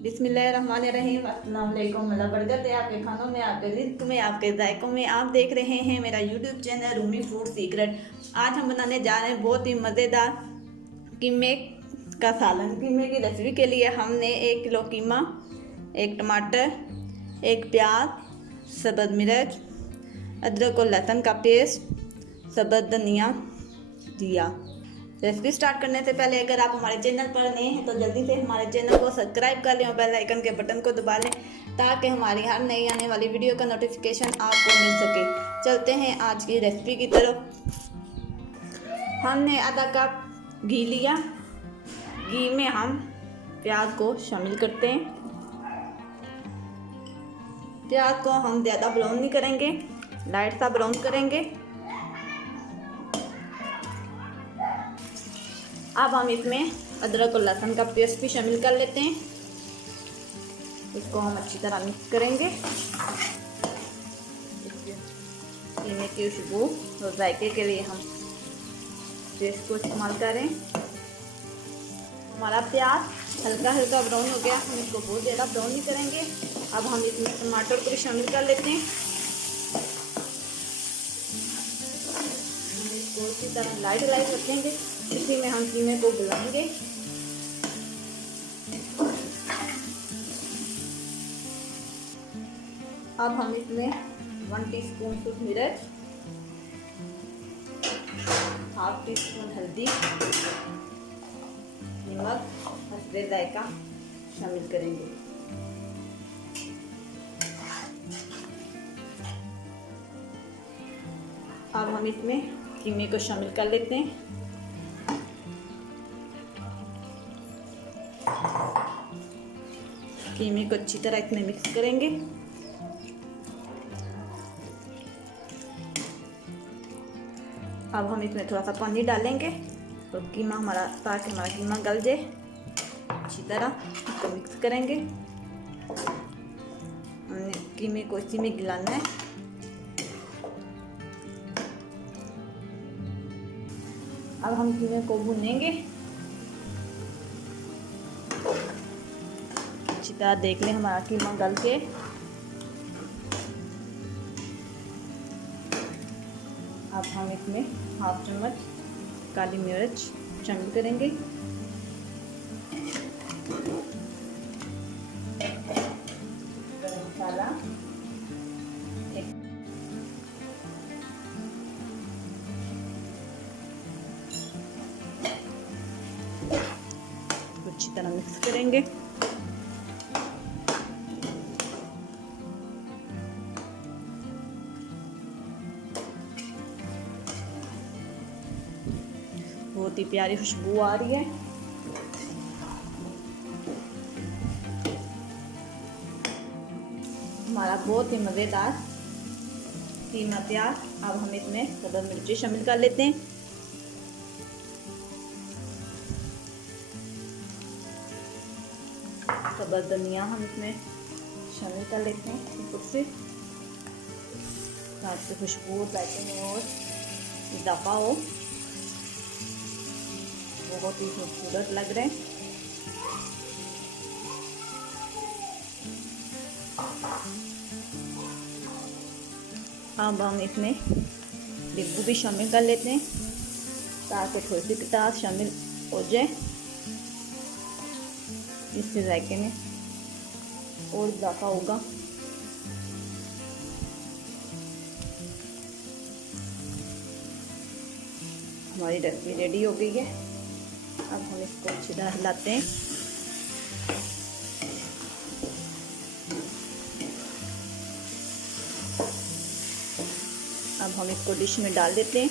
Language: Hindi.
बिस्मिल्लाहिर्रहमानिर्रहीम। अस्सलाम वालेकुम। अल्लाह बरकत है आपके खानों में, आपके रिज़्क़ में, आपके जायकों में। आप देख रहे हैं मेरा YouTube channel Rumi food secret. आज हम बनाने जा रहे हैं बहुत ही मज़ेदार कीमे का सालन। कीमे की रेसिपी के लिए हमने 1 किलो कीमा, 1 टमाटर, 1 प्याज, सब्ज़ मिर्च, अदरक और लहसुन का पेस्ट, सब्ज़ धनिया दिया। रेसिपी स्टार्ट करने से पहले अगर आप हमारे चैनल पर नए हैं तो जल्दी से हमारे चैनल को सब्सक्राइब कर लें और बेल आइकन के बटन को दबा लें ताकि हमारी हर नई आने वाली वीडियो का नोटिफिकेशन आपको मिल सके। चलते हैं आज की रेसिपी की तरफ। हमने आधा कप घी लिया। घी में हम प्याज को शामिल करते हैं। प्याज को हम ज़्यादा ब्राउन नहीं करेंगे, लाइट सा ब्राउन करेंगे। अब हम इसमें अदरक और लहसुन का पेस्ट भी शामिल कर लेते हैं। इसको हम अच्छी तरह मिक्स करेंगे। कीमे की खुशबू और जायके के लिए हम पेस्ट को इस्तेमाल करें। हमारा प्याज हल्का हल्का ब्राउन हो गया, हम इसको बहुत ज़्यादा ब्राउन नहीं करेंगे। अब हम इसमें टमाटर को भी शामिल कर लेते हैं। हम इसको इसी तरह लाइट रखेंगे। इसी में हम कीमे को गलाएंगे। अब हम इसमें 1 टीस्पून सूखी मिर्च, ½ टीस्पून हल्दी, नमक, हसबे जायका शामिल करेंगे। अब हम इसमें कीमे को शामिल कर लेते हैं। कीमे को अच्छी तरह इसमें मिक्स करेंगे। अब हम इसमें थोड़ा सा पानी डालेंगे तो कीमा ताकि हमारा कीमा गल जाए। अच्छी तरह इसको मिक्स करेंगे। हमने कीमे को इसी में गिलाना है। अब हम कीमे को भूनेंगे। अच्छी तरह देख लें हमारा कीमा गल के। अब हम इसमें ½ चम्मच काली मिर्च शामिल करेंगे। गरम मसाला, अच्छी तरह मिक्स करेंगे। बहुत ही प्यारी खुशबू आ रही है। हमारा बहुत ही मज़ेदार कीमा तैयार। अब हम इसमें सब्ज़ मिर्ची शामिल कर लेते हैं। सब्ज़ धनिया हम इसमें शामिल कर लेते हैं ऊपर से ताकि खुशबू जायके में और इजाफा हो। बहुत ही खूबसूरत लग रहे हैं। अब हम इसमें नींबू भी शामिल कर लेते हैं ताकि थोड़ी सी खटास शामिल हो जाए। इससे जायके में और इजाफा होगा। हमारी रेसिपी रेडी हो गई है। अब हम इसको अच्छी तरह हिलाते हैं। अब हम इसको डिश में डाल देते हैं।